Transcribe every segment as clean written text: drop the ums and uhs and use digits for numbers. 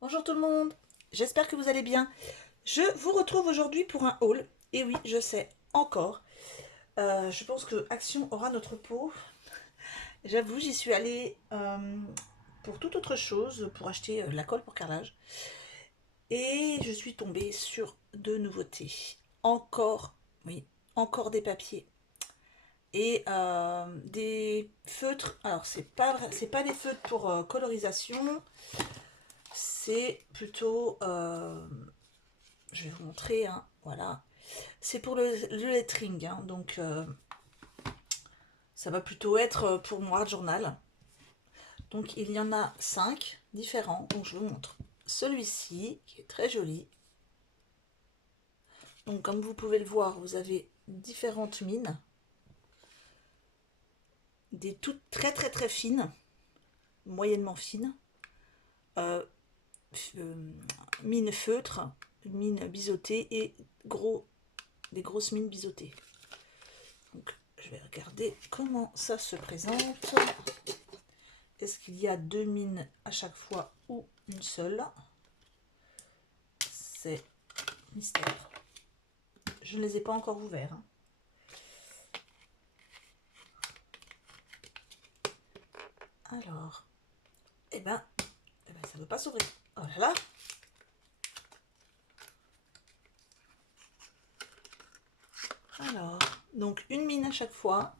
Bonjour tout le monde, j'espère que vous allez bien. Je vous retrouve aujourd'hui pour un haul. Et oui, je sais, encore. Je pense que Action aura notre peau. J'avoue, j'y suis allée pour toute autre chose, pour acheter de la colle pour carrelage. Et je suis tombée sur deux nouveautés. Encore, oui, encore des papiers. Et des feutres. Alors, c'est pas des feutres pour colorisation. C'est plutôt je vais vous montrer, hein, voilà. C'est pour le lettering, hein, donc ça va plutôt être pour moi journal. Donc il y en a 5 différents, donc je vous montre celui-ci qui est très joli. Donc comme vous pouvez le voir, vous avez différentes mines, des toutes très très très fines, moyennement fines, euh, euh, mines feutres, mines biseautées et des grosses mines biseautées. Donc je vais regarder comment ça se présente. Est-ce qu'il y a deux mines à chaque fois ou une seule? C'est mystère. Je ne les ai pas encore ouverts, hein. Alors, ça ne veut pas s'ouvrir. Oh là là. Alors, donc une mine à chaque fois.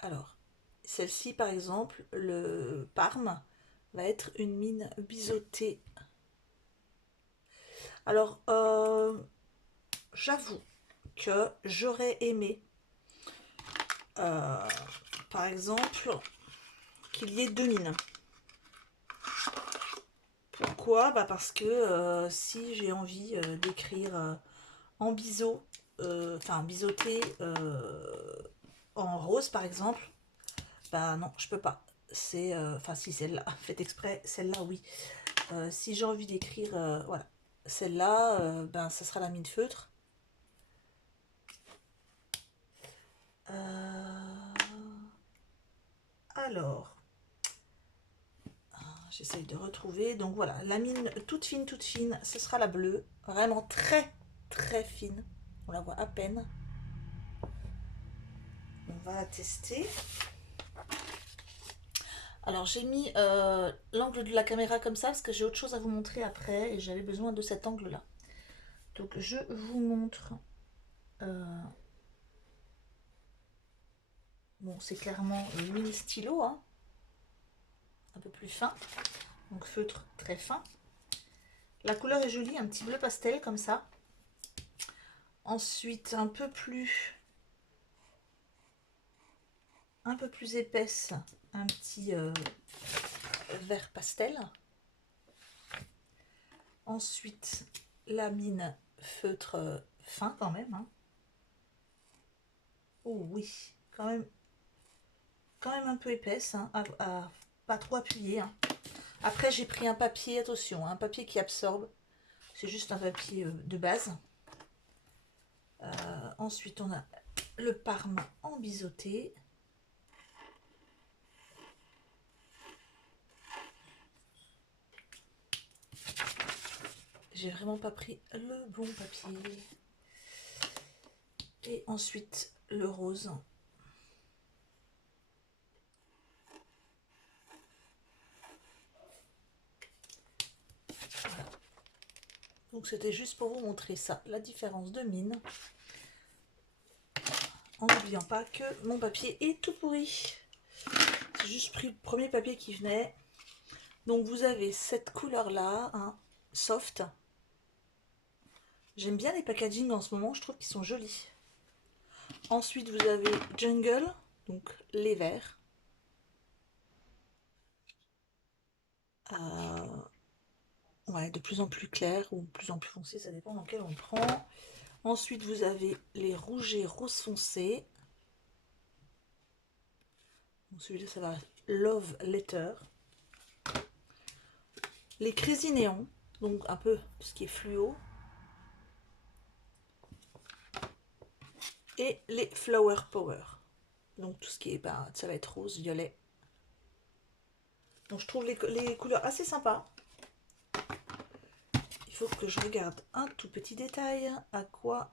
Alors, celle-ci par exemple, le Parme, va être une mine biseautée. Alors, j'avoue que j'aurais aimé, euh, par exemple, qu'il y ait deux mines. Pourquoi? Bah parce que si j'ai envie d'écrire en biseau, enfin biseauté en rose par exemple, bah non, je peux pas. C'est, enfin si celle-là, faites exprès, celle-là oui. Si j'ai envie d'écrire, voilà, celle-là, ben ça sera la mine feutre. Alors, j'essaye de retrouver. Donc voilà, la mine toute fine, ce sera la bleue. Vraiment très, très fine. On la voit à peine. On va la tester. Alors j'ai mis l'angle de la caméra comme ça parce que j'ai autre chose à vous montrer après et j'avais besoin de cet angle là. Donc je vous montre. euh, bon, c'est clairement le mini stylo, hein, un peu plus fin. Donc feutre très fin. La couleur est jolie, un petit bleu pastel comme ça. Ensuite un peu plus épaisse, un petit vert pastel. Ensuite la mine feutre fin quand même, hein. Oh oui, quand même un peu épaisse, hein, à pas trop appuyer, hein. Après j'ai pris un papier, attention, un papier qui absorbe, c'est juste un papier de base. Ensuite on a le Parme en biseauté. J'ai vraiment pas pris le bon papier. Et ensuite le rose. Voilà. Donc c'était juste pour vous montrer ça, la différence de mine. En n'oubliant pas que mon papier est tout pourri. J'ai juste pris le premier papier qui venait. Donc vous avez cette couleur là, hein, soft. J'aime bien les packaging en ce moment, je trouve qu'ils sont jolis. Ensuite vous avez Jungle, donc les verts. Ouais, de plus en plus clair ou de plus en plus foncé, ça dépend dans quel on prend. Ensuite vous avez les rouges et roses foncés. Celui-là ça va Love Letter. Les Crazy Néon, donc un peu ce qui est fluo. Et les Flower Power. Donc tout ce qui est, bah, ça va être rose, violet. Donc je trouve les couleurs assez sympas. Il faut que je regarde un tout petit détail. À quoi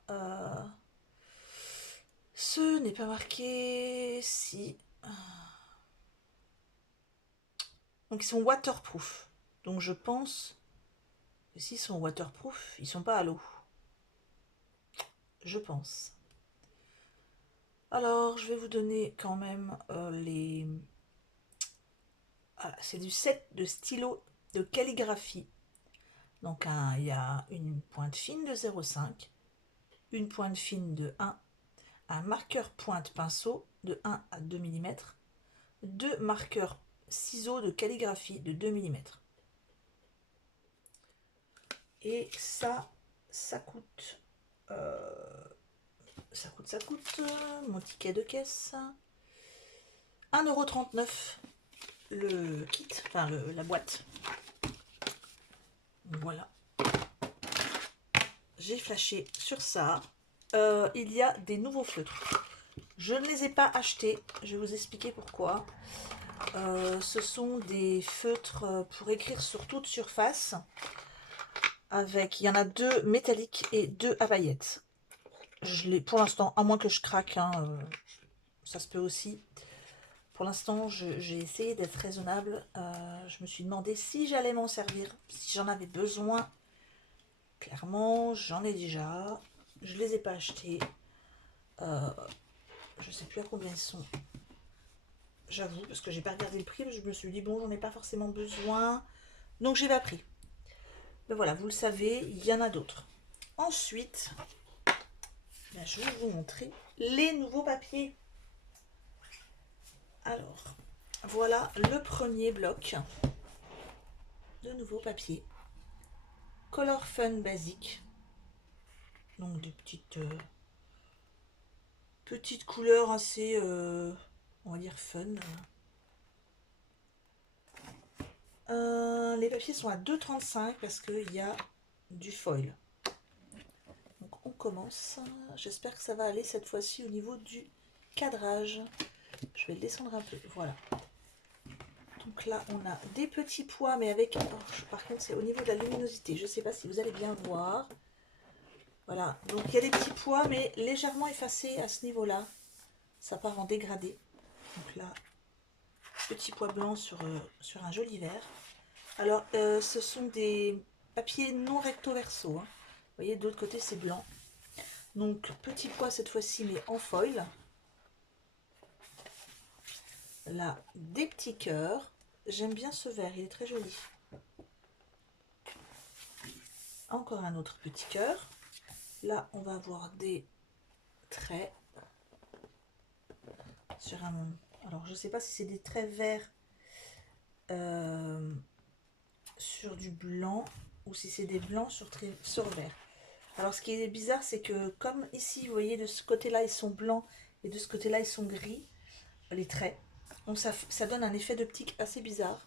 ce n'est pas marqué. Si. Donc ils sont waterproof. Donc je pense que s'ils sont waterproof, ils sont pas à l'eau. Je pense. Alors je vais vous donner quand même les... Voilà, c'est du set de stylos de calligraphie. Donc il y a une pointe fine de 0,5, une pointe fine de 1, un marqueur pointe pinceau de 1 à 2 mm, deux marqueurs ciseaux de calligraphie de 2 mm. Et ça coûte, ça coûte, mon ticket de caisse, 1,39 € le kit, enfin la boîte. Voilà. J'ai flashé sur ça. Il y a des nouveaux feutres. Je ne les ai pas achetés. Je vais vous expliquer pourquoi. Ce sont des feutres pour écrire sur toute surface. Il y en a 2 métalliques et 2 à paillettes. Pour l'instant, à moins que je craque, hein, ça se peut aussi. Pour l'instant, j'ai essayé d'être raisonnable. Je me suis demandé si j'allais m'en servir, si j'en avais besoin. Clairement, j'en ai déjà. Je les ai pas achetés. Je sais plus à combien ils sont. J'avoue, parce que j'ai pas regardé le prix. Je me suis dit, bon, j'en ai pas forcément besoin. Donc, j'ai pas pris. Mais voilà, vous le savez, il y en a d'autres. Ensuite, je vais vous montrer les nouveaux papiers. Alors, voilà le premier bloc de nouveaux papiers. Color Fun Basic. Donc des petites couleurs assez, on va dire fun. Les papiers sont à 2,35 parce qu'il y a du foil. Donc on commence. J'espère que ça va aller cette fois-ci au niveau du cadrage. Je vais le descendre un peu. Voilà. Donc là, on a des petits pois, mais avec... Oh, par contre, c'est au niveau de la luminosité. Je ne sais pas si vous allez bien voir. Voilà. Donc il y a des petits pois, mais légèrement effacés à ce niveau-là. Ça part en dégradé. Donc là, petit pois blanc sur un joli vert. Alors, ce sont des papiers non recto verso. Hein. Vous voyez, de l'autre côté, c'est blanc. Donc, petit pois cette fois-ci, mais en foil. Là, des petits cœurs. J'aime bien ce vert, il est très joli. Encore un autre petit cœur. Là, on va avoir des traits sur un... Alors, je ne sais pas si c'est des traits verts sur du blanc ou si c'est des blancs sur vert. Alors, ce qui est bizarre, c'est que comme ici, vous voyez, de ce côté-là, ils sont blancs et de ce côté-là, ils sont gris, les traits. Donc, ça donne un effet d'optique assez bizarre.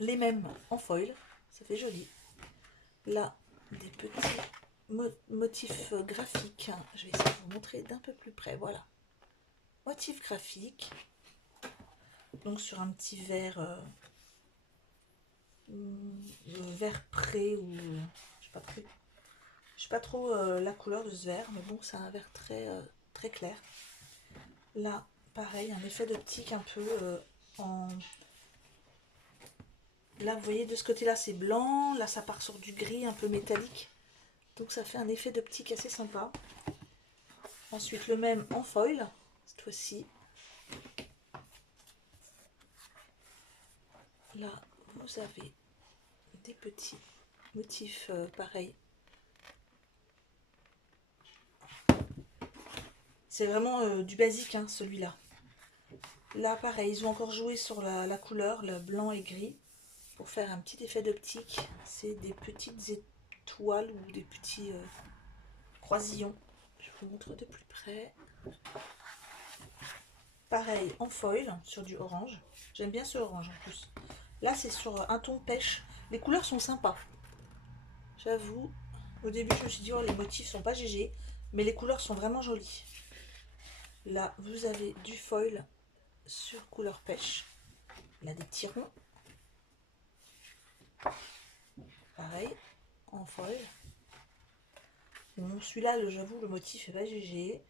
Les mêmes en foil, ça fait joli. Là, des petits motifs graphiques. Je vais essayer de vous montrer d'un peu plus près. Voilà. Motif graphique. Donc sur un petit vert vert pré ou je sais pas trop la couleur de ce vert, mais bon, c'est un vert très clair. Là, pareil, un effet d'optique un peu en... Là, vous voyez, de ce côté-là, c'est blanc. Là, ça part sur du gris un peu métallique. Donc, ça fait un effet d'optique assez sympa. Ensuite, le même en foil, cette fois-ci. Là, vous avez des petits motifs pareils. C'est vraiment du basique, hein, celui-là. Là, pareil, ils ont encore joué sur la couleur, le blanc et gris, pour faire un petit effet d'optique. C'est des petites étoiles ou des petits croisillons. Je vous montre de plus près. Pareil, en foil, sur du orange. J'aime bien ce orange en plus. Là, c'est sur un ton pêche. Les couleurs sont sympas. J'avoue, au début, je me suis dit, oh, les motifs sont pas GG, mais les couleurs sont vraiment jolies. Là, vous avez du foil sur couleur pêche. Là, des petits ronds. Pareil, en foil. Bon, celui-là, j'avoue, le motif est pas GG.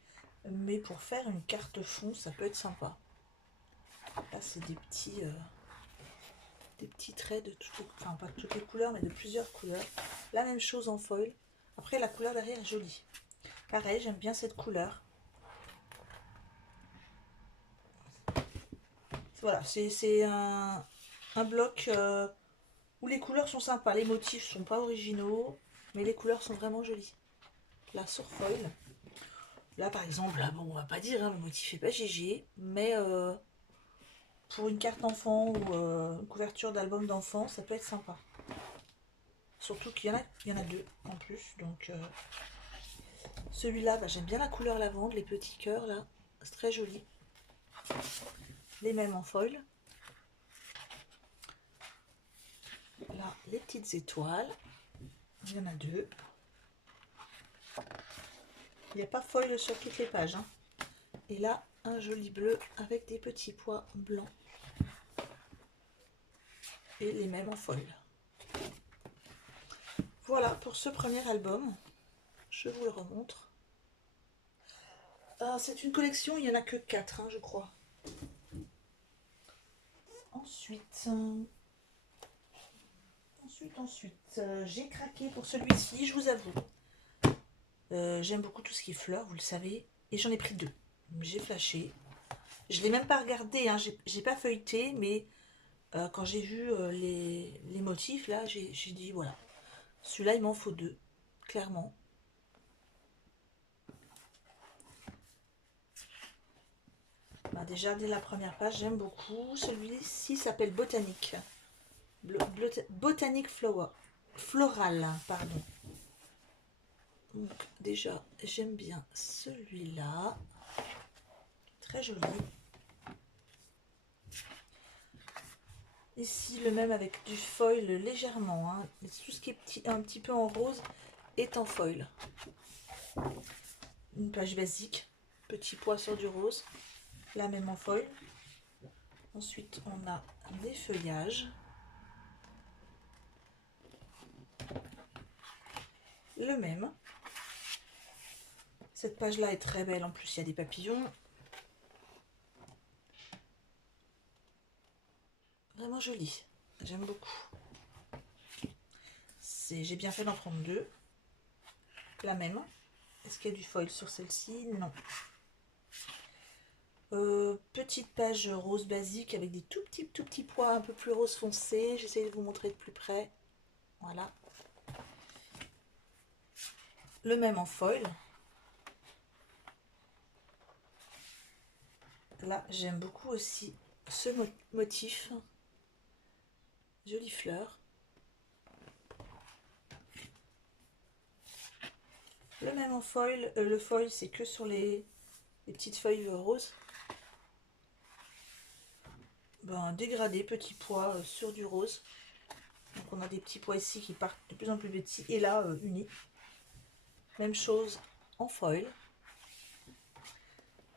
Mais pour faire une carte fond, ça peut être sympa. Là, c'est des petits traits de toutes les, enfin pas de toutes les couleurs, mais de plusieurs couleurs. La même chose en foil. Après, la couleur derrière est jolie. Pareil, j'aime bien cette couleur. Voilà, c'est un bloc où les couleurs sont sympas. Les motifs sont pas originaux, mais les couleurs sont vraiment jolies. Là, sur foil. Là, par exemple, là, bon, on va pas dire, hein, le motif est pas GG, mais pour une carte enfant ou une couverture d'album d'enfant, ça peut être sympa. Surtout qu'il y en a deux en plus. Donc celui-là, bah, j'aime bien la couleur lavande, les petits cœurs là. C'est très joli. Les mêmes en foil. Là, les petites étoiles. Il y en a deux. Il n'y a pas foil sur toutes les pages. Hein. Et là, un joli bleu avec des petits pois blancs. Et les mêmes en foil. Voilà pour ce premier album. Je vous le remontre. C'est une collection, il n'y en a que 4, hein, je crois. Ensuite, j'ai craqué pour celui-ci, je vous avoue. J'aime beaucoup tout ce qui est fleurs, vous le savez. Et j'en ai pris 2. J'ai flashé. Je ne l'ai même pas regardé, hein, j'ai pas feuilleté, mais quand j'ai vu les motifs, là, j'ai dit, voilà. Celui-là, il m'en faut 2, clairement. Bah, déjà, dès la première page, j'aime beaucoup. Celui-ci s'appelle Botanique. Botanique Floral, pardon. Donc, déjà, j'aime bien celui-là. Très joli. Ici, le même avec du foil légèrement. Hein. Tout ce qui est un petit peu en rose est en foil. Une page basique. Petit pois sur du rose. La même en foil. Ensuite, on a des feuillages. Le même. Cette page-là est très belle. En plus, il y a des papillons. Vraiment joli. J'aime beaucoup. J'ai bien fait d'en prendre 2. La même. Est-ce qu'il y a du foil sur celle-ci? Non. Petite page rose basique avec des tout petits pois un peu plus rose foncé. J'essaie de vous montrer de plus près. Voilà. Le même en foil. Là, j'aime beaucoup aussi ce motif. Jolie fleur. Le même en foil. Le foil, c'est que sur les petites feuilles roses. Ben, dégradé, petit pois sur du rose. Donc on a des petits pois ici qui partent de plus en plus petits. Et là, unis. Même chose en foil.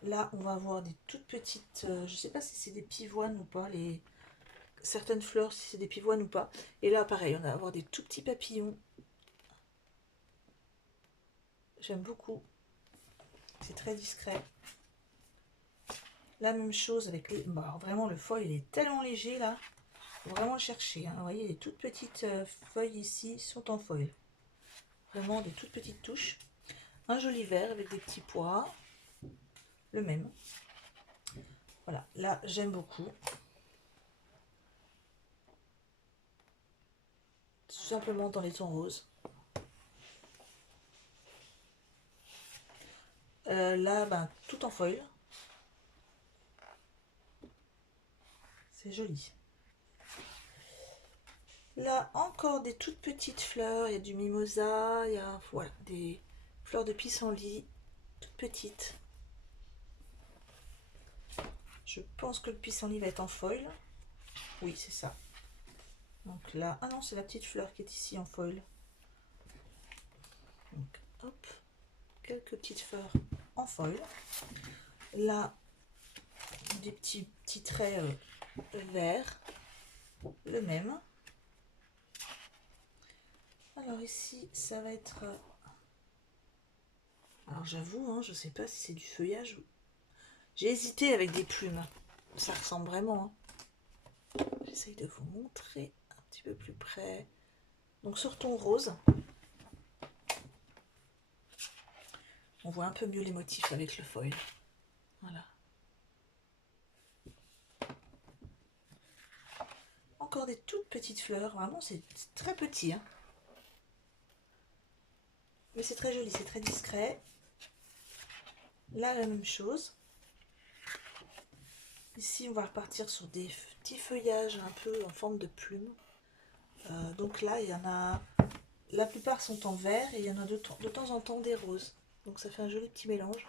Là, on va avoir des toutes petites... je ne sais pas si c'est des pivoines ou pas. Certaines fleurs, si c'est des pivoines ou pas. Et là, pareil, on va avoir des tout petits papillons. J'aime beaucoup. C'est très discret. La même chose avec les... Bah, vraiment, le foil, il est tellement léger, là. Faut vraiment le chercher. Hein. Vous voyez, les toutes petites feuilles ici sont en foil. Vraiment, des toutes petites touches. Un joli vert avec des petits pois. Le même. Voilà, là, j'aime beaucoup. Tout simplement dans les tons roses. Là, ben, tout en foil. C'est joli. Là, encore des toutes petites fleurs. Il y a du mimosa, il y a voilà, des fleurs de pissenlit, toutes petites. Je pense que le pissenlit va être en foil. Oui, c'est ça. Donc là, ah non, c'est la petite fleur qui est ici en foil. Donc, hop, quelques petites fleurs en foil. Là, des petits traits vert, le même. Alors ici, ça va être... Alors j'avoue, hein, je sais pas si c'est du feuillage. J'ai hésité avec des plumes. Ça ressemble vraiment. Hein. J'essaye de vous montrer un petit peu plus près. Donc sur ton rose, on voit un peu mieux les motifs avec le foil. Voilà. Encore des toutes petites fleurs. Vraiment, c'est très petit. Hein. Mais c'est très joli, c'est très discret. Là, la même chose. Ici, on va repartir sur des petits feuillages un peu en forme de plume. Donc là, il y en a... La plupart sont en vert et il y en a de temps en temps des roses. Donc ça fait un joli petit mélange.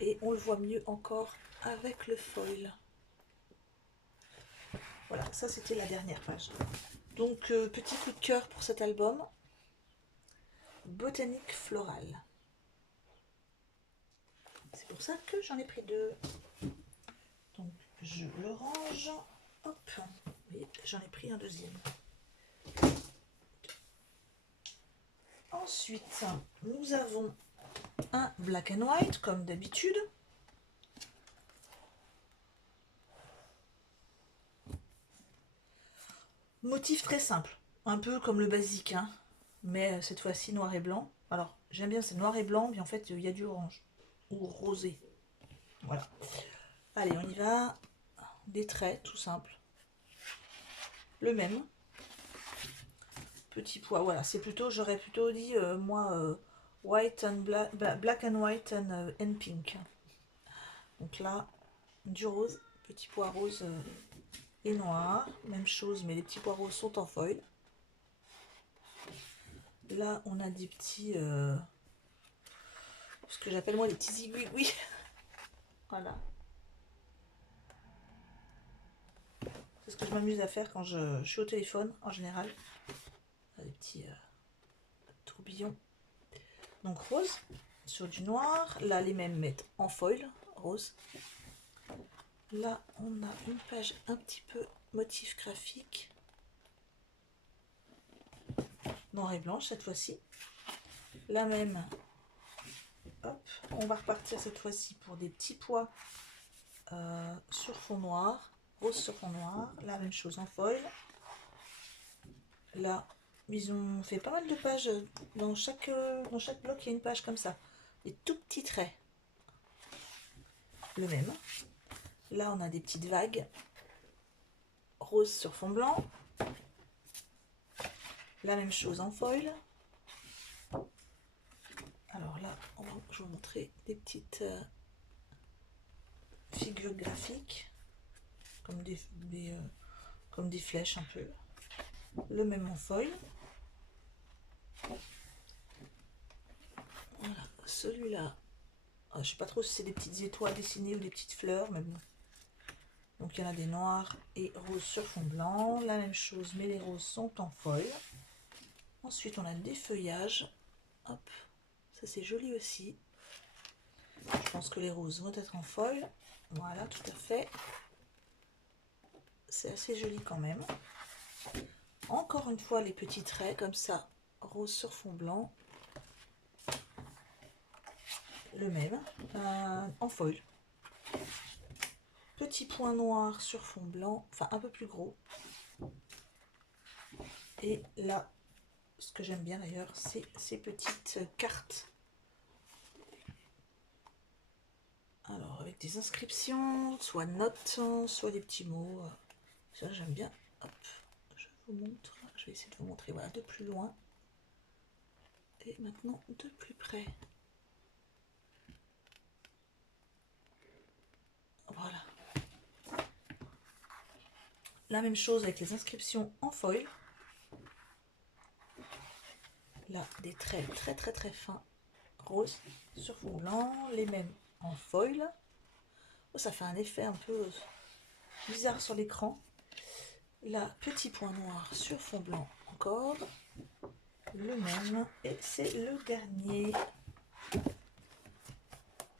Et on le voit mieux encore avec le foil. Voilà, ça c'était la dernière page. Donc petit coup de cœur pour cet album. Botanique florale. C'est pour ça que j'en ai pris 2. Donc je le range. Hop. Et j'en ai pris un deuxième. Ensuite, nous avons un black and white comme d'habitude. Motif très simple, un peu comme le basique, hein, mais cette fois-ci noir et blanc. Alors j'aime bien, c'est noir et blanc, mais en fait il y a du orange ou rosé. Voilà. Allez, on y va. Des traits, tout simple. Le même. Petit pois, voilà, c'est plutôt, j'aurais plutôt dit, moi, white and black and white and pink. Donc là, du rose, petit pois rose et noir. Même chose, mais les petits pois roses sont en foil. Là, on a des petits... ce que j'appelle moi les petits aiguilles. Voilà. C'est ce que je m'amuse à faire quand je suis au téléphone, en général. Des petits tourbillons. Donc rose, sur du noir. Là, les mêmes mettent en foil, rose. Là, on a une page un petit peu motif graphique. Noir et blanche, cette fois-ci. La même. Hop, on va repartir cette fois-ci pour des petits pois sur fond noir. Rose sur fond noir. La même chose en foil. Là, ils ont fait pas mal de pages. Dans chaque bloc, il y a une page comme ça. Des tout petits traits. Le même. Là, on a des petites vagues. Rose sur fond blanc. La même chose en foil. Alors là, je vais vous montrer des petites figures graphiques. Comme des flèches un peu. Le même en foil. Voilà, celui-là, je ne sais pas trop si c'est des petites étoiles dessinées ou des petites fleurs, mais bon. Donc il y en a des noirs et roses sur fond blanc. La même chose, mais les roses sont en foil. Ensuite, on a des feuillages. Hop, ça c'est joli aussi. Je pense que les roses vont être en foil. Voilà, tout à fait. C'est assez joli quand même. Encore une fois, les petits traits comme ça, rose sur fond blanc. Le même, en foil. Petit point noir sur fond blanc, enfin un peu plus gros. Et là, ce que j'aime bien d'ailleurs, c'est ces petites cartes. Alors, avec des inscriptions, soit notes, soit des petits mots. Ça, j'aime bien. Hop, je vous montre. Je vais essayer de vous montrer, voilà, de plus loin. Et maintenant, de plus près. Voilà. La même chose avec les inscriptions en foil. Là, des traits très très très fins, rose sur fond blanc, les mêmes en foil. Oh, ça fait un effet un peu bizarre sur l'écran. Là, petit point noir sur fond blanc encore. Le même. Et c'est le dernier.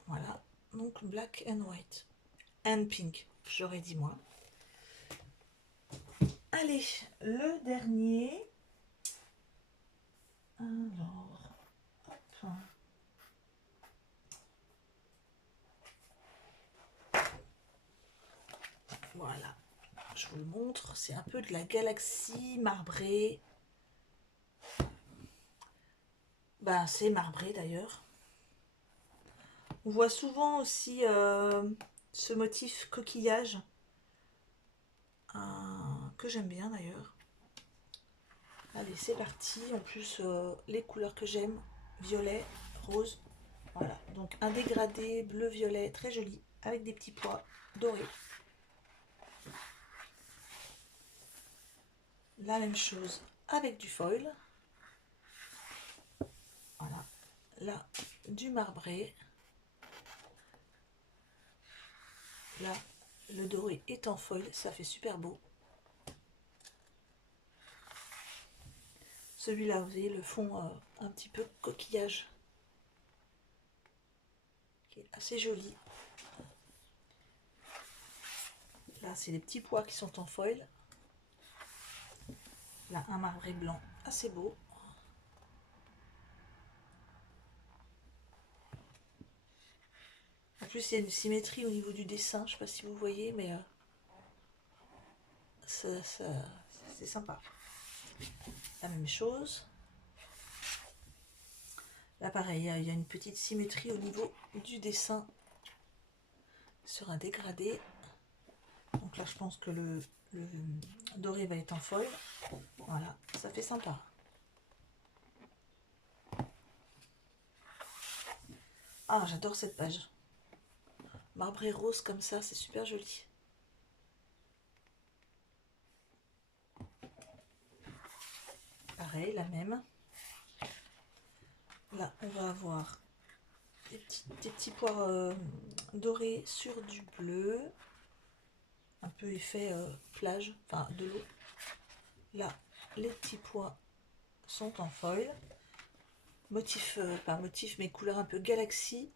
Voilà. Donc black and white. and pink, j'aurais dit moi. Allez, le dernier. Alors, hop. Voilà, je vous le montre, c'est un peu de la galaxie marbrée. Ben, c'est marbré d'ailleurs. On voit souvent aussi ce motif coquillage, que j'aime bien d'ailleurs. Allez, c'est parti. En plus, les couleurs que j'aime, violet, rose. Voilà, donc un dégradé bleu-violet très joli, avec des petits pois dorés. La même chose avec du foil. Voilà, là, du marbré. Là, le doré est en foil, ça fait super beau. Celui-là, vous voyez le fond un petit peu coquillage, qui est assez joli. Là, c'est les petits pois qui sont en foil. Là, un marbré blanc assez beau. En plus, il y a une symétrie au niveau du dessin. Je ne sais pas si vous voyez, mais c'est sympa. La même chose. Là, pareil, il y a une petite symétrie au niveau du dessin sur un dégradé. Donc là, je pense que le doré va être en foil. Voilà, ça fait sympa. Ah, j'adore cette page. Marbré rose comme ça, c'est super joli. Pareil, la même. Là, on va avoir des petits pois dorés sur du bleu. Un peu effet plage, enfin de l'eau. Là, les petits pois sont en foil. Motif, pas motif, mais couleur un peu galaxie.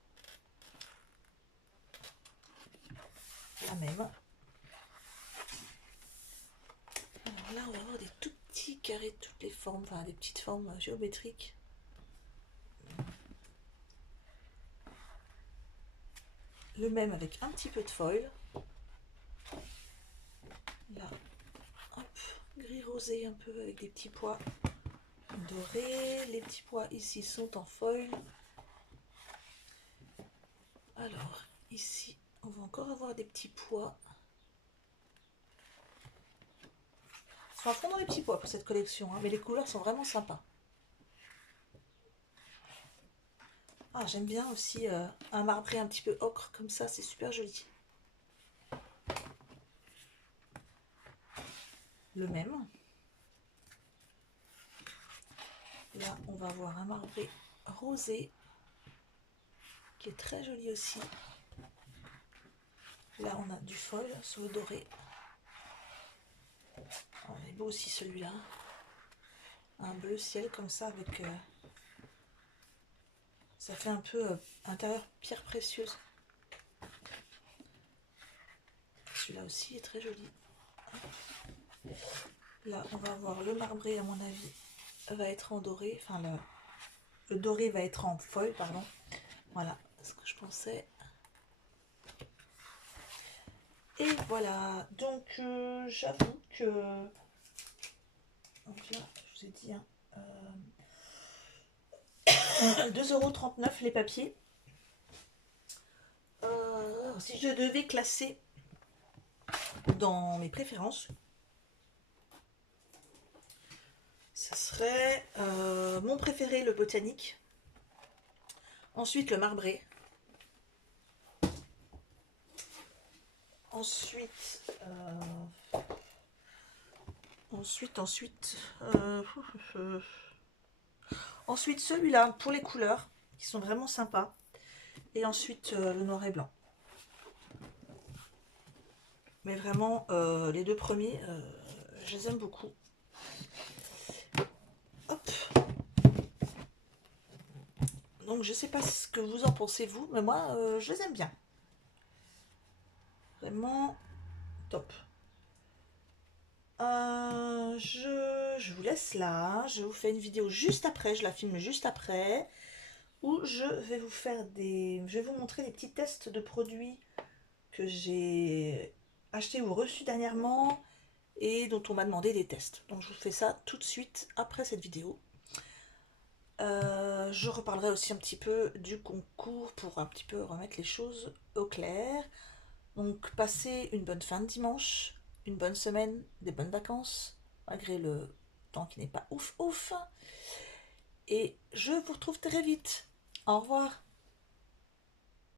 La même. Alors là, on va avoir des tout petits carrés de toutes les formes, enfin des petites formes géométriques. Le même avec un petit peu de foil. Là, hop, gris rosé un peu avec des petits pois dorés. Les petits pois ici sont en foil. Alors, ici, on va encore avoir des petits pois. Ils sont à fond dans les petits pois pour cette collection, hein, mais les couleurs sont vraiment sympas. Ah, j'aime bien aussi un marbré un petit peu ocre comme ça, c'est super joli. Le même. Là, on va avoir un marbré rosé qui est très joli aussi. Là, on a du foil sous le doré. Oh, il est beau aussi celui-là. Un bleu ciel comme ça avec... ça fait un peu intérieur pierre précieuse. Celui-là aussi est très joli. Là, on va avoir le marbré, à mon avis, va être en doré. Enfin, le doré va être en foil, pardon. Voilà ce que je pensais. Et voilà. Donc, j'avoue que... Donc là, je vous ai dit, hein, 2,39 € les papiers. Si je devais classer dans mes préférences, ça serait mon préféré, le botanique. Ensuite, le marbré. Ensuite, ensuite celui-là pour les couleurs qui sont vraiment sympas. Et ensuite le noir et blanc. Mais vraiment, les deux premiers, je les aime beaucoup. Hop. Donc je sais pas ce que vous en pensez vous, mais moi je les aime bien. vraiment top. Je vous laisse là. Je vous fais une vidéo juste après. Je la filme juste après. Où je vais vous faire des... Je vais vous montrer des petits tests de produits que j'ai achetés ou reçus dernièrement et dont on m'a demandé des tests. Donc je vous fais ça tout de suite après cette vidéo. Je reparlerai aussi un petit peu du concours pour un petit peu remettre les choses au clair. Donc passez une bonne fin de dimanche, une bonne semaine, des bonnes vacances, malgré le temps qui n'est pas ouf ouf. Et je vous retrouve très vite. Au revoir.